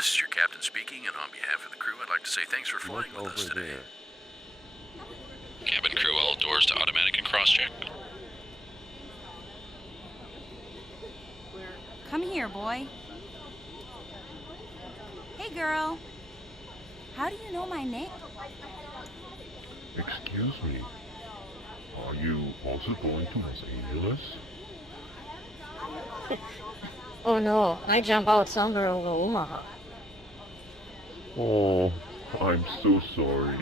This is your captain speaking, and on behalf of the crew, I'd like to say thanks for flying with us today. Cabin crew, all doors to automatic and cross-check. Come here, boy. Hey, girl. How do you know my name? Excuse me. Are you also going to Los Angeles? Oh no, I jump out somewhere over Omaha. Oh, I'm so sorry.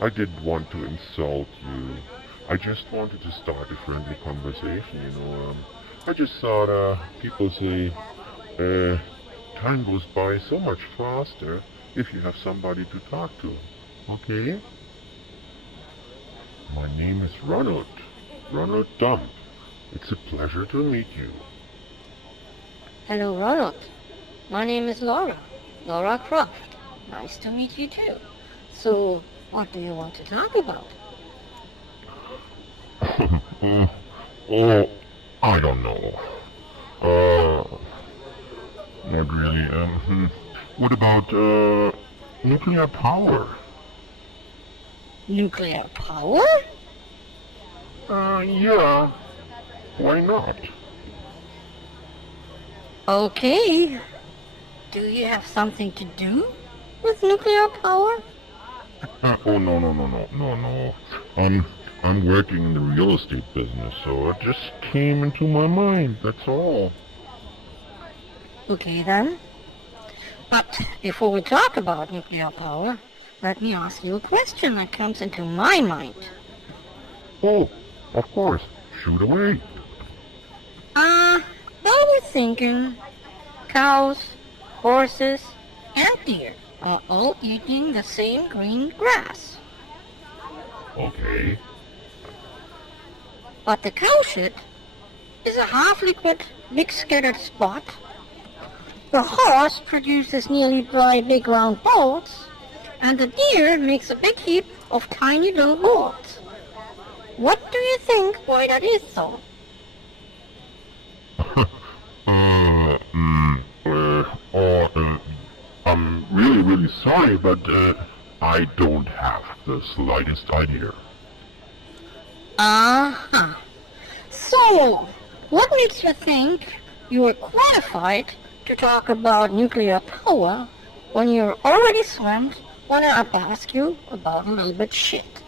I didn't want to insult you. I just wanted to start a friendly conversation, I just thought, people say, time goes by so much faster if you have somebody to talk to. Okay? My name is Ronald. Ronald Dump. It's a pleasure to meet you. Hello, Ronald. My name is Laura. Laura Croft. Nice to meet you too. So, what do you want to talk about? Oh, I don't know. Not really. What about, nuclear power? Nuclear power? Yeah. Why not? Okay. Do you have something to do with nuclear power? Oh, no. I'm working in the real estate business, so it just came into my mind, that's all. Okay then. But before we talk about nuclear power, let me ask you a question that comes into my mind. Oh, of course. Shoot away. I was thinking cows, horses, and deer are all eating the same green grass. Okay. But the cow shit is a half-liquid, big scattered spot. The horse produces nearly dry, big round balls, and the deer makes a big heap of tiny little balls. What do you think why that is so? I'm really sorry, but, I don't have the slightest idea. Uh-huh. So, what makes you think you are qualified to talk about nuclear power when you're already swamped when I ask you about a little bit shit?